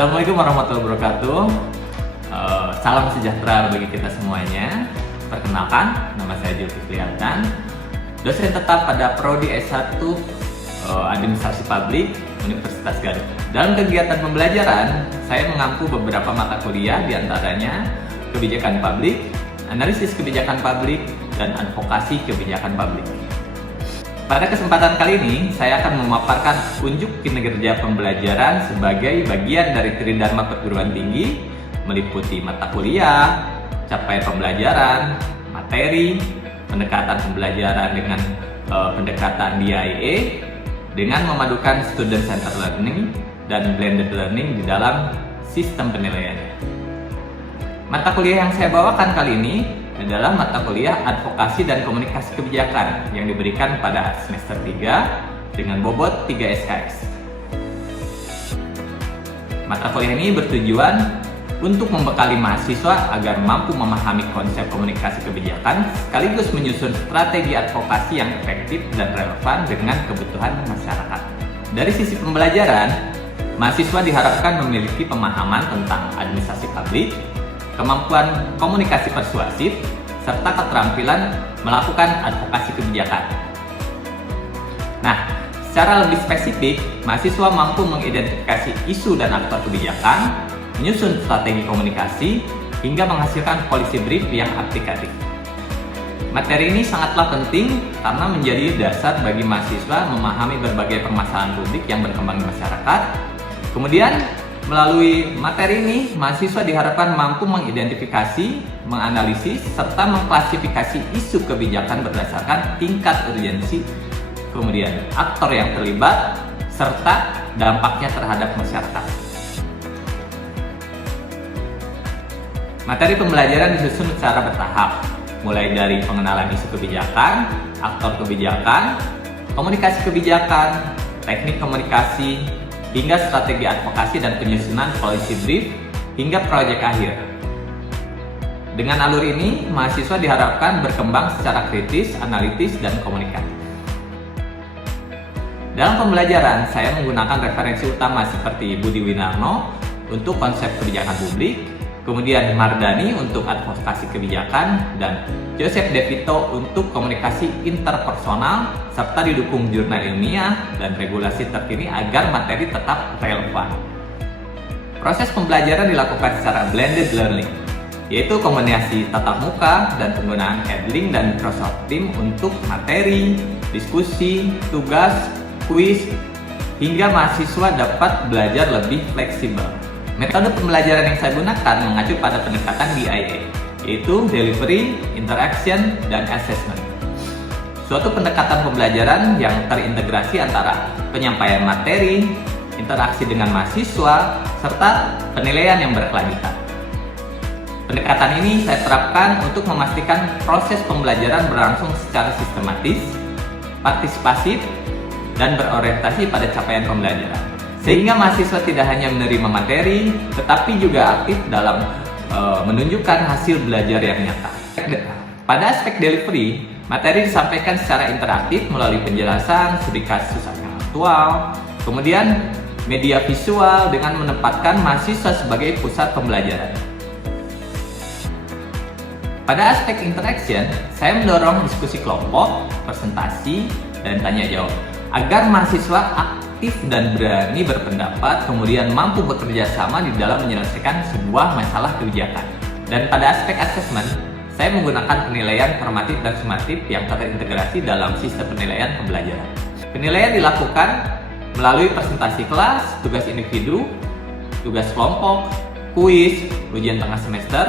Assalamualaikum warahmatullahi wabarakatuh. Salam sejahtera bagi kita semuanya. Perkenalkan, nama saya Zulkifli Adnan, dosen tetap pada Prodi S1 Administrasi Publik Universitas Gadok. Dalam kegiatan pembelajaran, saya mengampu beberapa mata kuliah, diantaranya kebijakan publik, analisis kebijakan publik, dan advokasi kebijakan publik. Pada kesempatan kali ini, saya akan memaparkan unjuk kinerja pembelajaran sebagai bagian dari Tridharma Perguruan Tinggi, meliputi mata kuliah, capaian pembelajaran, materi, pendekatan pembelajaran dengan pendekatan DIA, dengan memadukan Student Centered Learning dan Blended Learning di dalam sistem penilaian. Mata kuliah yang saya bawakan kali ini adalah mata kuliah Advokasi dan Komunikasi Kebijakan yang diberikan pada semester 3 dengan bobot 3 SKS. Mata kuliah ini bertujuan untuk membekali mahasiswa agar mampu memahami konsep komunikasi kebijakan sekaligus menyusun strategi advokasi yang efektif dan relevan dengan kebutuhan masyarakat. Dari sisi pembelajaran, mahasiswa diharapkan memiliki pemahaman tentang administrasi publik, kemampuan komunikasi persuasif, serta keterampilan melakukan advokasi kebijakan. Nah, secara lebih spesifik, mahasiswa mampu mengidentifikasi isu dan aktor kebijakan, menyusun strategi komunikasi, hingga menghasilkan policy brief yang aplikatif. Materi ini sangatlah penting karena menjadi dasar bagi mahasiswa memahami berbagai permasalahan publik yang berkembang di masyarakat. Kemudian, melalui materi ini, mahasiswa diharapkan mampu mengidentifikasi, menganalisis, serta mengklasifikasi isu kebijakan berdasarkan tingkat urgensi, kemudian aktor yang terlibat, serta dampaknya terhadap masyarakat. Materi pembelajaran disusun secara bertahap, mulai dari pengenalan isu kebijakan, aktor kebijakan, komunikasi kebijakan, teknik komunikasi, hingga strategi advokasi dan penyusunan policy brief, hingga proyek akhir. Dengan alur ini, mahasiswa diharapkan berkembang secara kritis, analitis, dan komunikatif. Dalam pembelajaran, saya menggunakan referensi utama seperti Budi Winarno untuk konsep kebijakan publik, kemudian Mardani untuk advokasi kebijakan, dan Joseph DeVito untuk komunikasi interpersonal, serta didukung jurnal ilmiah dan regulasi terkini agar materi tetap relevan. Proses pembelajaran dilakukan secara blended learning, yaitu kombinasi tatap muka dan penggunaan Edlink dan Microsoft Teams untuk materi, diskusi, tugas, kuis, hingga mahasiswa dapat belajar lebih fleksibel. Metode pembelajaran yang saya gunakan mengacu pada pendekatan DIA, yaitu Delivery, Interaction, dan Assessment. Suatu pendekatan pembelajaran yang terintegrasi antara penyampaian materi, interaksi dengan mahasiswa, serta penilaian yang berkelanjutan. Pendekatan ini saya terapkan untuk memastikan proses pembelajaran berlangsung secara sistematis, partisipasif, dan berorientasi pada capaian pembelajaran. Sehingga mahasiswa tidak hanya menerima materi, tetapi juga aktif dalam menunjukkan hasil belajar yang nyata. Pada aspek delivery, materi disampaikan secara interaktif melalui penjelasan, studi kasus yang aktual, kemudian media visual dengan menempatkan mahasiswa sebagai pusat pembelajaran. Pada aspek interaction, saya mendorong diskusi kelompok, presentasi, dan tanya jawab agar mahasiswa aktif dan berani berpendapat, kemudian mampu bekerja sama di dalam menyelesaikan sebuah masalah kebijakan. Dan pada aspek assessment, saya menggunakan penilaian formatif dan sumatif yang terintegrasi dalam sistem penilaian pembelajaran. Penilaian dilakukan melalui presentasi kelas, tugas individu, tugas kelompok, kuis, ujian tengah semester,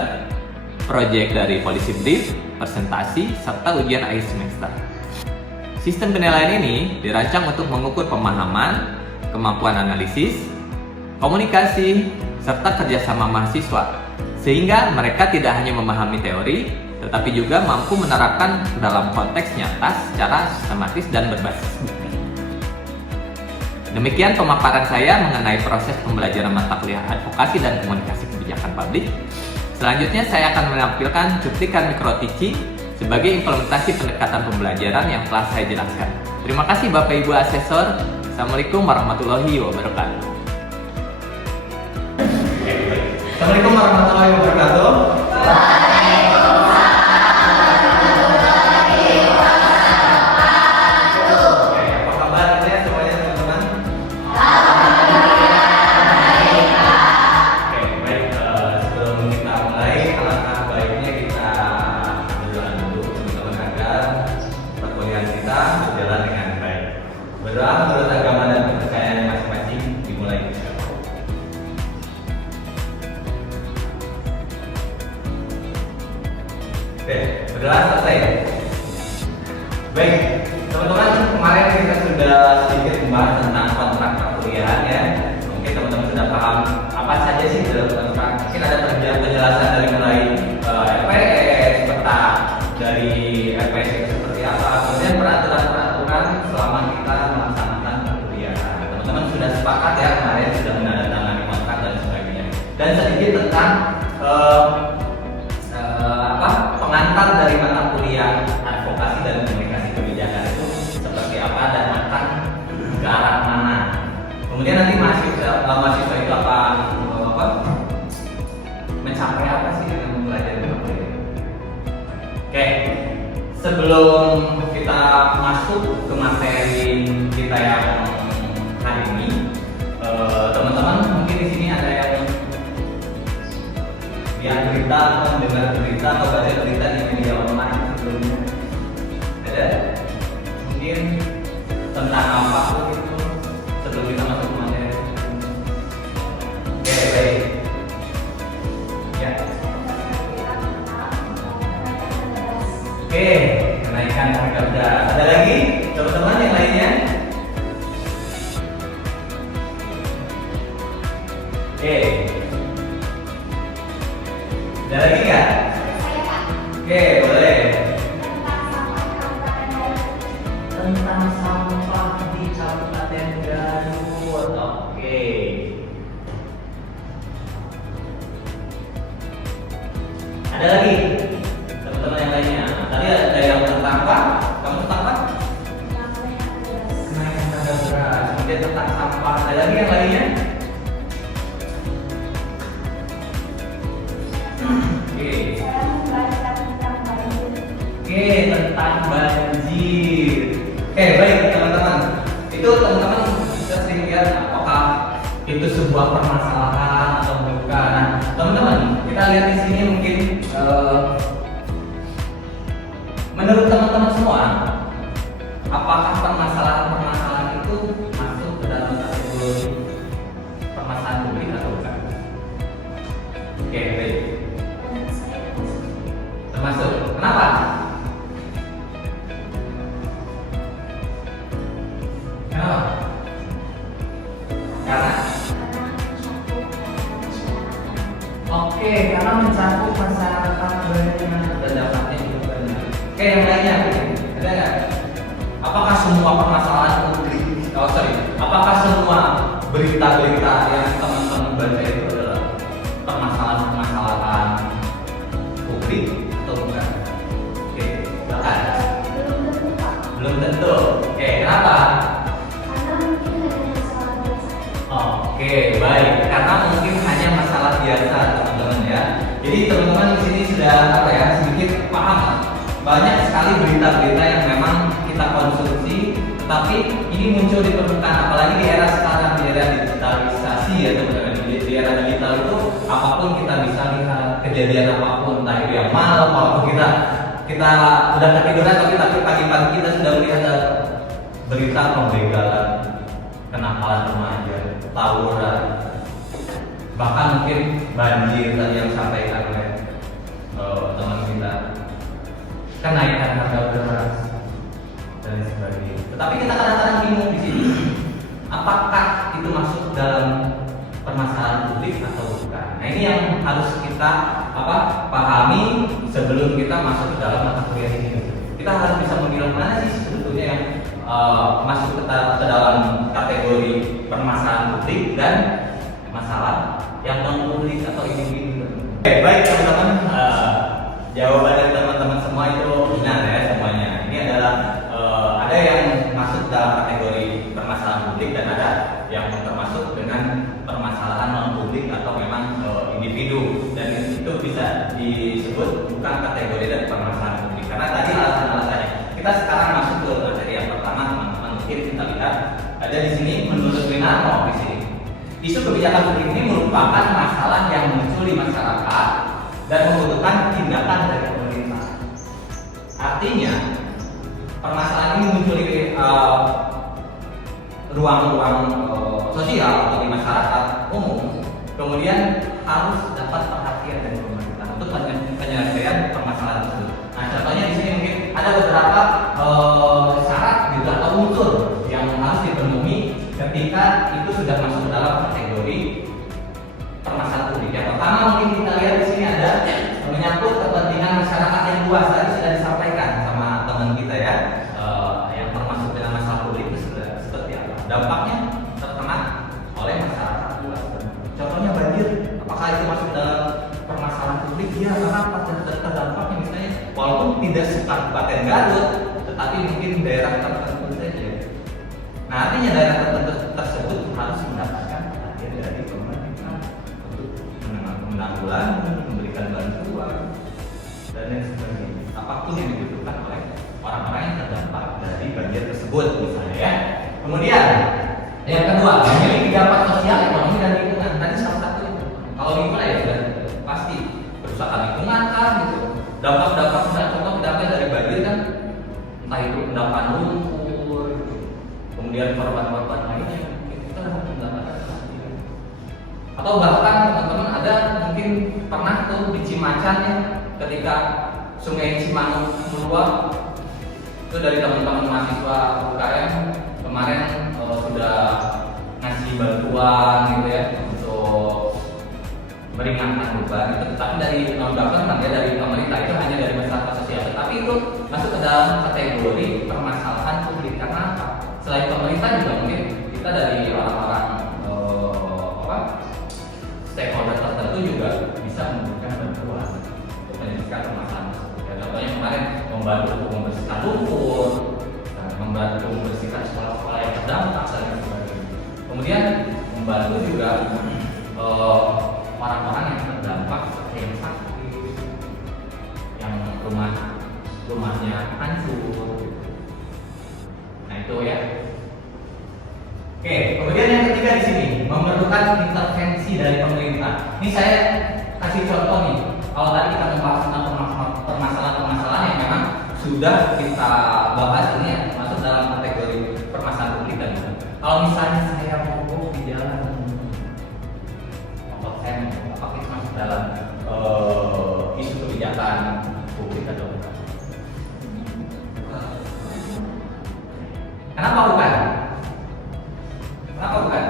proyek dari policy brief, presentasi, serta ujian akhir semester. Sistem penilaian ini dirancang untuk mengukur pemahaman, kemampuan analisis, komunikasi, serta kerjasama mahasiswa, sehingga mereka tidak hanya memahami teori, tetapi juga mampu menerapkan dalam konteks nyata secara sistematis dan berbasis bukti. Demikian pemaparan saya mengenai proses pembelajaran mata kuliah advokasi dan komunikasi kebijakan publik. Selanjutnya saya akan menampilkan cuplikan micro teaching sebagai implementasi pendekatan pembelajaran yang telah saya jelaskan. Terima kasih Bapak Ibu Asesor. Assalamualaikum warahmatullahi wabarakatuh. Assalamualaikum warahmatullahi wabarakatuh. Oke, apa kabarnya semuanya teman-teman? Oke, baik. Sebelum kita mulai, alangkah baiknya kita berdoa dulu teman-teman agar perkuliahan kita berjalan dengan baik. Berdoa menurut agama dan kepercayaan masing-masing dimulai. Oke, berdoa selesai. Baik, teman-teman, kemarin kita sudah sedikit membahas tentang kontrak perkuliahan ya. Mungkin teman-teman sudah paham apa saja sih dalam kontrak. Mungkin ada penjelasan dari mulai RPS, peta dari RPS itu seperti apa, kemudian peraturan-peraturan selama kita melaksanakan perkuliahan. Teman-teman sudah sepakat ya kemarin sudah menandatangani kontrak dan sebagainya. Dan sedikit tentang pengantar dari mata kuliah advokasi dan komunikasi kebijakan itu seperti apa dan akan ke arah mana. Kemudian nanti mahasiswa itu akan mencapai apa sih dengan mempelajari materi. Oke, sebelum kita masuk ke materi kita yang hari ini, teman-teman mungkin di sini ada yang lihat berita atau mendengar berita atau baca berita di media online sebelumnya. Ada? Mungkin tentang apa itu sebelum kita masuk ke materi. Oke, baik. Ya. Oke, kenaikan harga beras. Ada lagi teman-teman yang lainnya? Oke. Ada lagi nggak? Oke, boleh. Tentang sampah di Kabupaten Garut. Oke. Ada lagi? Teman-teman yang lainnya. Tadi ada yang tentang apa? Kamu tentang apa? Kenaikan harga beras. Kemudian tentang sampah. Ada lagi yang lainnya? Oke, tentang banjir. Oke, baik teman-teman. Itu teman-teman bisa sering lihat apakah itu sebuah permasalahan atau bukan. Nah, teman-teman, kita lihat di sini mungkin menurut teman-teman semua, apakah permasalahan-permasalahan itu masuk ke dalam kategori permasalahan publik atau bukan? Oke, baik. Termasuk. Kenapa? Kenapa? Karena oke, karena mencakup masyarakat banyak dan dampaknya juga banyak. Oke, yang lainnya ada nggak? Apakah semua permasalahan publik? Apakah semua berita-berita yang teman-teman baca itu adalah permasalahan-permasalahan publik atau bukan? Oke, silakan. Belum tentu. Oke, kenapa? Oke, baik. Karena mungkin hanya masalah biasa, teman-teman ya. Jadi teman-teman di sini sudah sedikit paham. Banyak sekali berita-berita yang memang kita konsumsi, tetapi ini muncul di permukaan. Apalagi di era sekarang, di era digitalisasi ya teman-teman. Di era digital itu apapun kita bisa lihat, kejadian apapun, entah itu yang malam, apapun kita udah ketiduran, tapi pagi-pagi kita sudah melihat berita pembegalan, kenakalan remaja, tawuran, bahkan mungkin banjir tadi yang disampaikan oleh teman kita, kenaikan harga beras dan sebagainya. Tetapi kita kadang-kadang bingung di sini, apakah itu masuk dalam permasalahan publik atau bukan? Nah, ini yang harus kita pahami sebelum kita masuk ke dalam mata kuliah ini. Kita harus bisa memilah mana sih sebetulnya yang masuk ke dalam kategori permasalahan publik dan masalah yang non publik atau individu. Oke, baik teman-teman, jawaban dari teman-teman semua itu benar ya semuanya. Ini adalah ada yang masuk dalam kategori permasalahan publik dan ada yang termasuk dengan permasalahan non publik atau memang individu individu, dan itu bisa disebut bukan kategori dari permasalahan publik. Karena tadi alasan-alasannya. Kita sekarang masuk ke materi yang pertama, teman-teman. Mungkin kita lihat ada di sini menurut Winarno di sini. Isu kebijakan publik ini merupakan masalah yang muncul di masyarakat dan membutuhkan tindakan dari pemerintah. Artinya, permasalahan ini muncul di ruang-ruang sosial atau di masyarakat umum, kemudian harus dapat perhatian dari pemerintah untuk penyelesaian permasalahan tersebut. Nah, contohnya di sini mungkin ada beberapa syarat juga atau unsur yang harus dipenuhi ketika itu sudah masuk dalam kategori permasalahan publik. Yang pertama mungkin kita lihat di sini ada menyangkut kepentingan masyarakat yang luas. Tadi sudah disampaikan sama teman kita ya, yang termasuk dalam masalah publik itu seperti apa? Dampaknya terkena oleh masyarakat luas. Contohnya banjir, apakah itu masuk dalam permasalahan publik? Iya, karena terdampaknya misalnya walaupun tidak se-Kabupaten Garut, tetapi mungkin daerah tertentu saja. Nah, artinya daerah tertentu tersebut harus mendapatkan perhatian dari pemerintah untuk menanggulangi, memberikan bantuan dan lain sebagainya. Apapun yang dibutuhkan oleh orang-orang yang terdampak dari banjir tersebut misalnya ya. Kemudian yang kedua, memiliki dampak sosial, ekonomi dan lingkungan. Tadi salah satu itu. Kalau lingkungan ya sudah pasti kerusakan lingkungan kan gitu. Dampak-dampak contoh dampak dari banjir kan, entah itu endapan lumpur, kemudian korban-korban lainnya, kita dapat mendapatkan perhatian. Atau bahkan teman-teman ada mungkin pernah tuh di Cimacan ya, ketika Sungai Cimanuk meluap, itu dari teman-teman mahasiswa UKM kemarin sudah ngasih bantuan gitu ya untuk meringankan beban itu, tetapi dari non-government ya, dari pemerintah, itu hanya dari masyarakat sosial, tetapi itu masuk ke dalam kategori permasalahan publik. Karena apa? Selain pemerintah juga mungkin kita dari orang-orang stakeholder tertentu juga bisa memberikan bantuan untuk menyelesaikan permasalahan tersebut. Ya, contohnya kemarin membantu untuk membersihkan lumpur, membantu membersihkan sekolah-sekolah yang terdampak dan sebagainya. Kemudian membantu juga orang-orang yang terdampak seperti yang sakit, yang rumahnya hancur. Nah itu ya. Oke, kemudian yang ketiga di sini memerlukan intervensi dari pemerintah. Ini saya kasih contoh nih. Kalau tadi kita membahas tentang permasalahan-permasalahan yang memang sudah kita bahas ini ya, masuk dalam kategori permasalahan publik dan itu. Kalau misalnya saya mogok di jalan, apakah itu masuk dalam isu kebijakan publik atau bukan? Kenapa bukan? Kenapa bukan?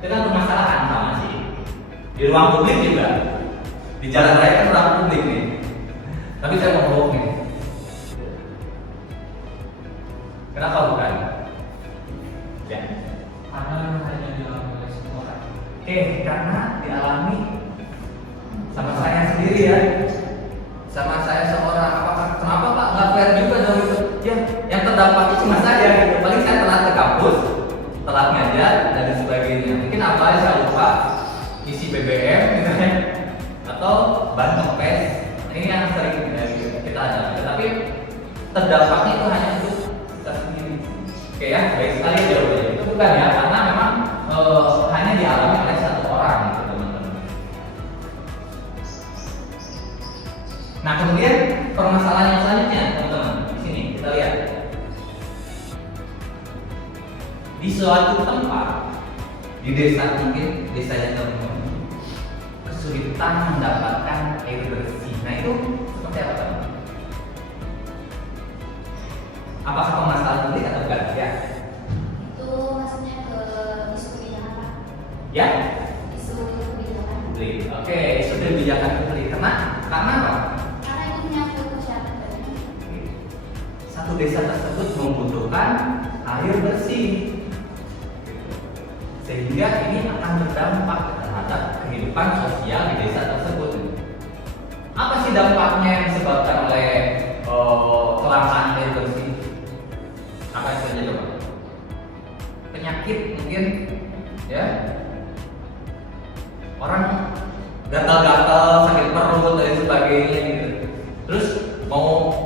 Dengan permasalahan sama sih. Di ruang publik juga, di jalan raya kan ruang publik nih. Tapi saya mau ngomong nih. Kenapa bukan? Ya. Karena hanya dialami oleh semua orang. Oke, karena dialami sama saya sendiri ya, sama saya seorang. Apakah kenapa Pak nggak fair juga dong itu? Ya, yang terdampak itu cuma saya gitu. Paling saya telat ke kampus, telat ngajar dan sebagainya. Mungkin apa saya lupa isi BBM gitu kan, atau ban kempes. Ini yang sering kita ada. Tapi terdampaknya itu hanya untuk kita sendiri. Oke ya, baik sekali jawabannya. Itu bukan ya, karena memang hanya dialami oleh satu orang gitu teman-teman. Nah kemudian permasalahan yang selanjutnya teman-teman, di sini kita lihat di suatu tempat di desa, mungkin desanya teman-teman kesulitan mendapatkan air bersih. Nah itu seperti apa teman-teman? Apakah permasalahan publik atau bukan? Ya. Itu maksudnya ke isu kebijakan Pak? Ya. Isu kebijakan. Publik. Oke, isu kebijakan publik. Karena apa? Karena itu menyangkut masyarakat. Satu desa tersebut membutuhkan air bersih, sehingga ini akan berdampak terhadap kehidupan sosial di desa tersebut. Apa sih dampaknya yang disebabkan oleh kelangkaan air bersih? Apa saja coba? Penyakit mungkin, ya, mau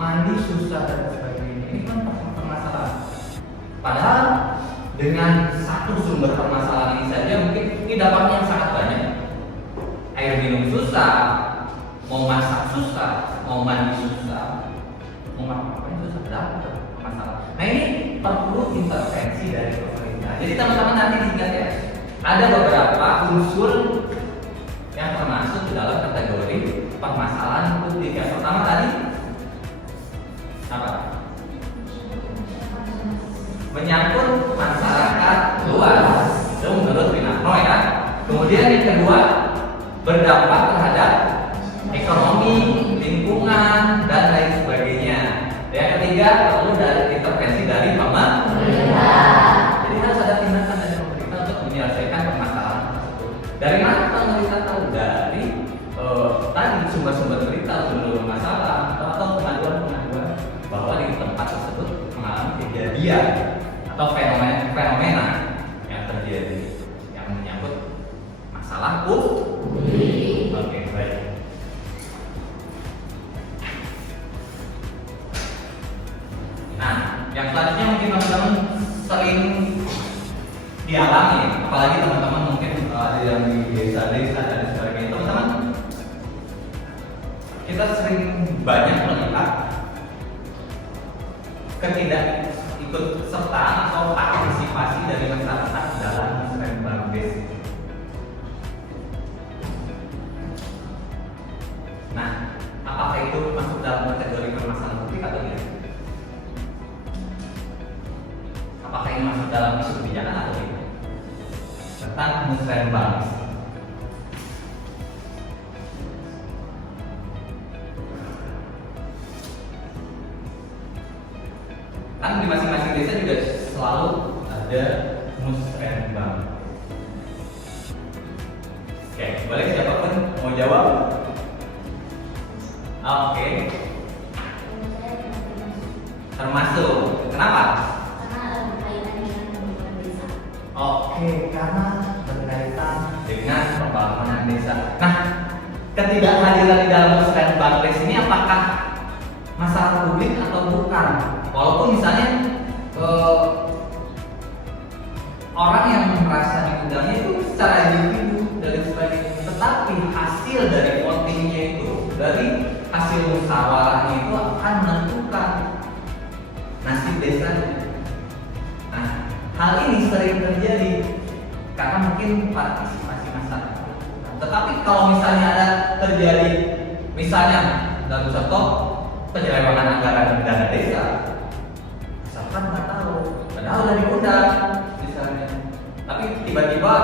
mandi susah dan sebagainya. Ini kan permasalahan. Padahal dengan satu sumber permasalahan ini saja mungkin ini dampaknya sangat banyak. Air minum susah, mau masak susah, mau mandi susah, mau ngapain susah, dapat masalah. Nah ini perlu intervensi dari pemerintah. Jadi teman-teman nanti ingat ya, ada beberapa unsur yang termasuk dalam kategori permasalahan publik. Yang pertama tadi apa? Menyangkut masyarakat luas, itu menurut Winarno ya. Kemudian yang kedua, berdampak terhadap ekonomi, lingkungan, dan lain sebagainya. Yang ketiga, perlu dari intervensi dari pemerintah. Jadi harus ada tindakan dari pemerintah untuk menyelesaikan permasalahan tersebut. Dari mana pemerintah tahu? Dari tadi sumber-sumber berita, sumber masalah, atau pengaduan-pengaduan bahwa di tempat tersebut mengalami kejadian atau fenomena yang terjadi yang menyangkut masalah publik. Oke, baik. Nah, yang selanjutnya mungkin teman-teman sering dialami, apalagi teman-teman mungkin ada yang di desa-desa dan sebagainya. Teman-teman, kita sering banyak melihat ketidak ikut serta atau partisipasi dari masyarakat dalam musrenbang desa. Nah, apakah itu masuk dalam kategori permasalahan publik atau tidak? Apakah ini masuk dalam isu kebijakan atau tidak? Tentang musrenbang. Kan di masing-masing desa juga selalu ada musrenbang. Oke, boleh siapapun mau jawab? Oke. Termasuk. Kenapa? Karena ada berkaitan dengan pembangunan desa. Oke, karena berkaitan dengan pembangunan desa. Nah, ketidakhadiran di dalam musrenbang desa ini apakah masalah publik atau bukan? Walaupun misalnya orang yang merasa diundangnya itu secara individu dan sebagainya, tetapi hasil dari votingnya itu, dari hasil musyawarahnya itu akan menentukan nasib desanya. Nah, hal ini sering terjadi karena mungkin partisipasi masyarakat. Tetapi kalau misalnya ada terjadi, misalnya dalam contoh penyelewengan anggaran dana desa, misalkan nggak tahu, padahal udah diundang misalnya, tapi tiba-tiba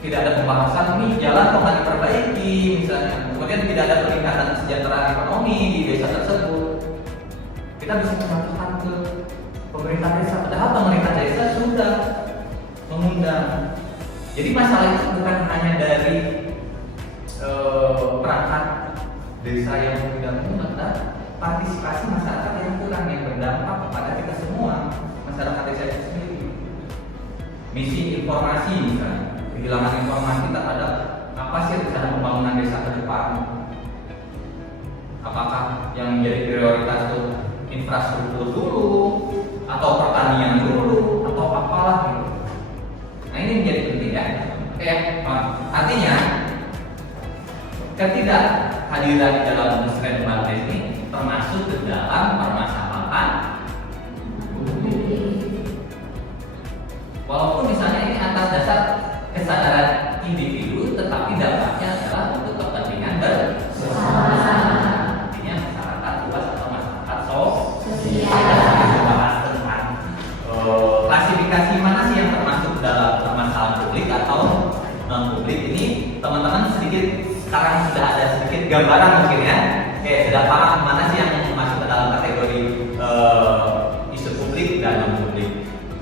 tidak ada pembahasan nih jalan kok nggak diperbaiki misalnya, kemudian tidak ada peningkatan kesejahteraan ekonomi di desa tersebut, kita bisa mengajukan ke pemerintah desa, padahal pemerintah desa sudah mengundang. Jadi masalah itu bukan hanya dari perangkat desa yang mengundang, dan partisipasi masyarakat yang kurang, yang berdampak kepada kita semua, masyarakat desa itu sendiri. Misi informasi misalnya, kehilangan informasi terhadap apa sih rencana pembangunan desa ke depan. Apakah yang menjadi prioritas itu infrastruktur dulu, atau pertanian dulu, atau apalah gitu. Nah ini menjadi penting ya. Oke, artinya ketidakhadiran di dalam musrenbang desa ini termasuk ke dalam permasalahan publik. Walaupun misalnya ini atas dasar kesadaran individu, tetapi dampaknya adalah untuk kepentingan bersama. Artinya masyarakat luas atau masyarakat sosial. Bahas tentang klasifikasi mana sih yang termasuk dalam permasalahan publik atau non publik ini, teman-teman sedikit sekarang sudah ada sedikit gambaran mungkin ya. Oke, sudah paham mana sih yang masuk ke dalam kategori isu publik dan non publik.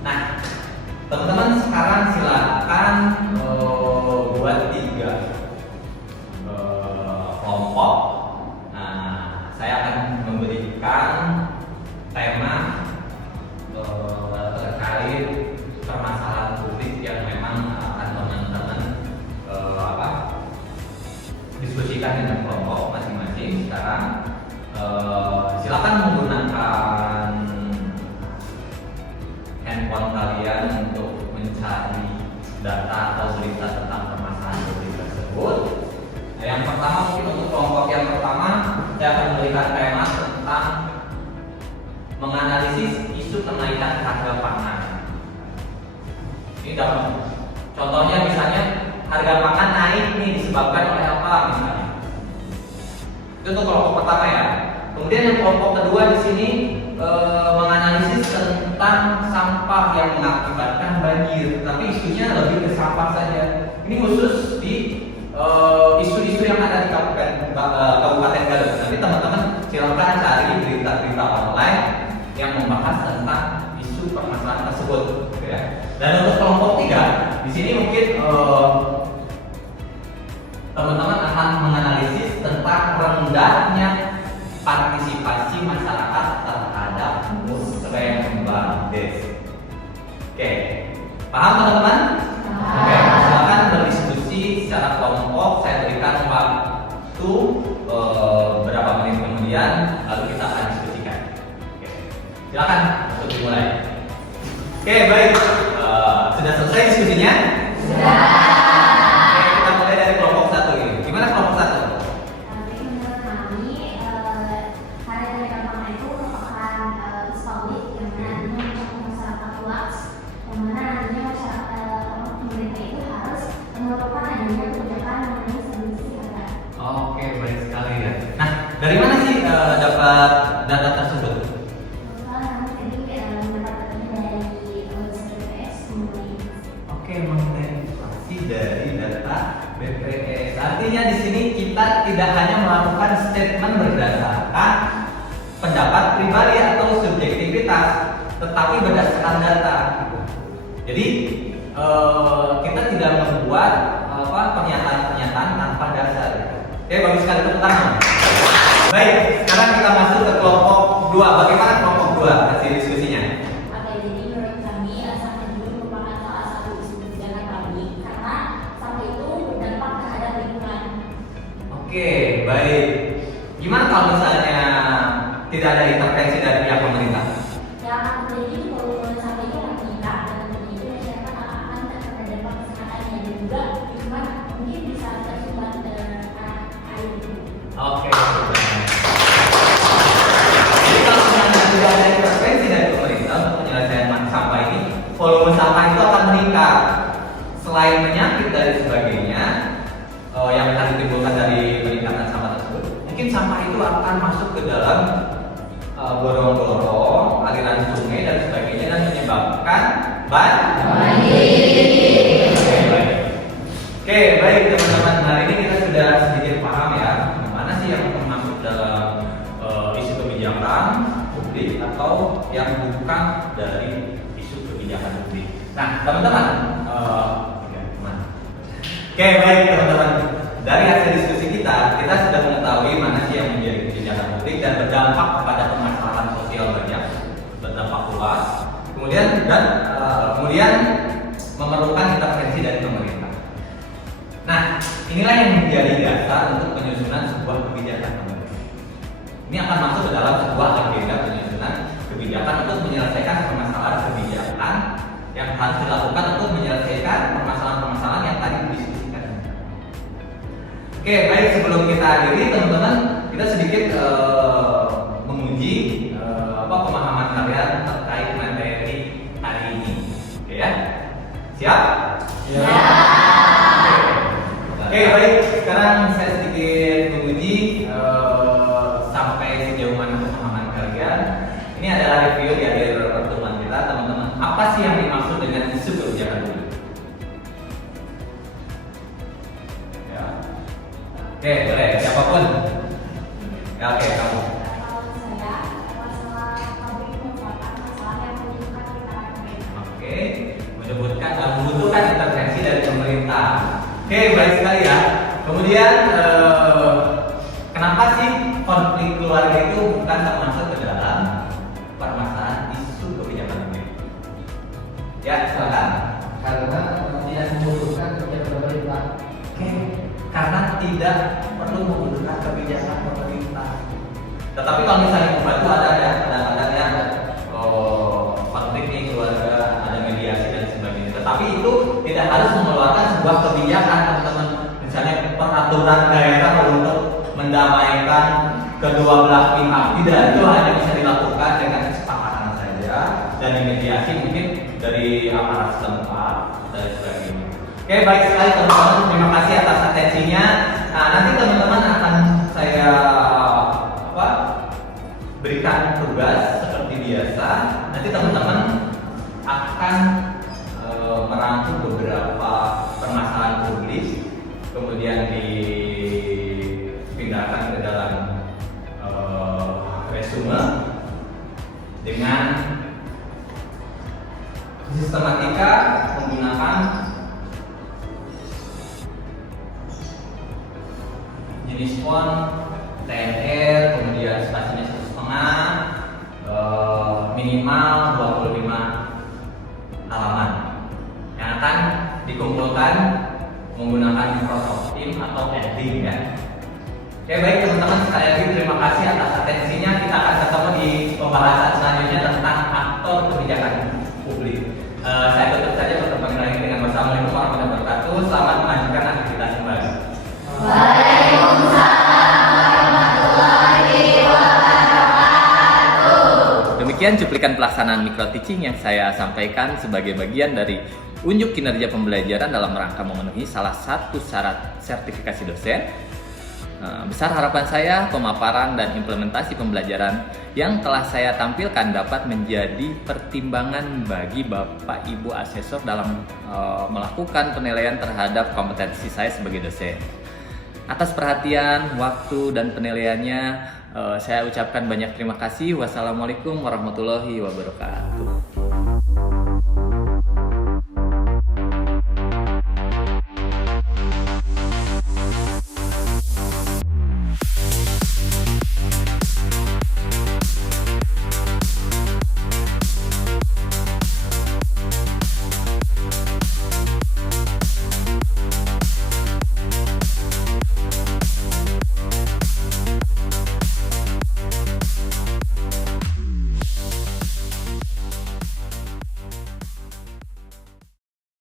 Nah, teman-teman sekarang silakan buat 3 kelompok. Nah, saya akan memberikan tema terkait permasalahan publik yang memang akan teman-teman diskusikan dengan kelompok masing-masing. Sekarang silakan menggunakan handphone kalian untuk mencari data atau berita tentang permasalahan publik tersebut. Nah, yang pertama mungkin untuk kelompok yang pertama saya akan memberikan tema tentang menganalisis isu kenaikan harga pangan. Ini dapat contohnya misalnya harga pangan naik nih disebabkan oleh apa misalnya. Itu untuk kelompok pertama ya. Kemudian yang kelompok kedua di sini menganalisis tentang sampah yang mengakibatkan banjir, tapi isunya lebih ke sampah saja. Ini khusus di isu-isu yang ada di Kabupaten Garut. Nanti teman-teman silakan cari berita-berita online yang membahas tentang isu permasalahan tersebut, gitu ya. Dan untuk kelompok 3, di sini mungkin teman-teman akan menganalisis tentang rendahnya partisipasi masyarakat terhadap Musrembades. Oke, paham teman-teman? Oke, silakan berdiskusi secara kelompok. Saya berikan waktu berapa menit kemudian, lalu kita akan diskusikan. Oke, silakan untuk dimulai. Oke, baik. Sudah selesai diskusinya? Sudah. Oke, kita mulai dari kelompok 1 ini. Gimana kelompok 1? Tapi menurut kami, harga harga pangan itu merupakan isu publik yang mana nantinya mencakup masyarakat luas, yang mana nantinya masyarakat pemerintah itu harus melakukan adanya kebijakan mengenai stabilisasi harga. Oke, baik sekali ya. Nah, dari mana sih dapat data tersebut? Kami tadi mendapat datanya dari BPS kemudian. Oke, menginspirasi dari data BPS. Artinya di sini kita tidak hanya melakukan statement berdasarkan pendapat pribadi atau subjektivitas, tetapi berdasarkan data. Jadi kita tidak membuat pernyataan-pernyataan tanpa dasar. Oke, bagus sekali, tepuk tangan. Baik, sekarang kita masuk ke kelompok 2. Bagaimana kelompok 2 hasil diskusinya? Oke, jadi menurut kami sampah itu merupakan salah satu isu kebijakan kami karena sampah itu berdampak terhadap lingkungan. Oke, baik. Gimana kalau misalnya tidak ada intervensi dari pihak pemerintah? Yang akan terjadi volume sampah itu akan meningkat dan tentunya itu masyarakat akan terkena dampak kesehatannya dan juga lingkungan mungkin bisa tersumbat air itu. Oke. Jadi kalau misalnya tidak ada intervensi dari pemerintah untuk penyelesaian sampah ini, volume sampah itu akan meningkat. Selain penyakit dan sebagainya yang akan ditimbulkan dari peningkatan sampah tersebut, mungkin sampah itu akan masuk ke dalam gorong-gorong, aliran sungai dan sebagainya dan menyebabkan banjir. Oke, baik teman-teman. Hari ini kita sudah sedikit paham ya, mana sih yang termasuk dalam isu kebijakan publik atau yang bukan dari isu kebijakan publik. Nah, teman-teman, oke, baik teman-teman. Dari hasil diskusi kita sudah mengetahui mana sih yang menjadi kebijakan publik dan berdampak kepada permasalahan sosial banyak, berdampak luas. Kemudian memerlukan intervensi dari pemerintah. Nah, inilah yang menjadi dasar untuk penyusunan sebuah kebijakan pemerintah. Ini akan masuk ke dalam sebuah agenda penyusunan kebijakan untuk menyelesaikan permasalahan kebijakan yang harus dilakukan untuk menyelesaikan permasalahan-permasalahan yang tadi didiskusikan. Oke, baik, sebelum kita akhiri teman-teman, kita sedikit menguji pemahaman kalian terkait materi hari ini. Oke ya? Siap? Ya. Oke, baik. Sekarang saya sedikit menguji sampai sejauh mana pemahaman kalian. Ini adalah review di akhir pertemuan kita, teman-teman. Apa sih yang dimaksud dengan isu kebijakan publik? Ya. Oke, boleh. Siapapun. Ya, oke, kamu. Kalau saya, masalah publik merupakan masalah yang membutuhkan tindakan pemerintah. Oke, membutuhkan intervensi dari pemerintah. Oke, baik sekali ya. Kemudian kenapa sih konflik keluarga itu bukan termasuk ke dalam permasalahan isu kebijakan publik? Ya, silakan. Karena tidak membutuhkan kebijakan pemerintah. Oke, karena tidak perlu menggunakan kebijakan pemerintah. Tetapi kalau misalnya membantu ada ya, kadang-kadang ya konflik nih keluarga, ada mediasi dan sebagainya. Tetapi itu tidak harus mengeluarkan sebuah kebijakan, teman-teman. Misalnya peraturan daerah untuk mendamaikan kedua belah pihak, tidak, itu hanya bisa dilakukan dengan kesepakatan saja dan dimediasi mungkin dari aparat setempat dan sebagainya. Oke, baik sekali teman-teman, terima kasih atas atensinya. Nah, nanti teman-teman akan saya berikan tugas seperti biasa. Nanti teman-teman akan merangkum beberapa permasalahan publik, kemudian dipindahkan ke dalam resume dengan sistematika menggunakan jenis font TNR, kemudian spasinya 1,5, minimal 25 halaman yang akan dikumpulkan menggunakan Microsoft Teams atau Edit ya. Oke, baik teman-teman, sekali lagi terima kasih atas atensinya. Kita akan ketemu di pembahasan selanjutnya tentang aktor kebijakan publik. Saya tutup saja pertemuan ini dengan wassalamualaikum warahmatullahi wabarakatuh. Selamat melanjutkan aktivitas kembali. Demikian cuplikan pelaksanaan micro teaching yang saya sampaikan sebagai bagian dari unjuk kinerja pembelajaran dalam rangka memenuhi salah satu syarat sertifikasi dosen. Besar harapan saya pemaparan dan implementasi pembelajaran yang telah saya tampilkan dapat menjadi pertimbangan bagi Bapak Ibu asesor dalam melakukan penilaian terhadap kompetensi saya sebagai dosen. Atas perhatian, waktu, dan penilaiannya saya ucapkan banyak terima kasih. Wassalamualaikum warahmatullahi wabarakatuh.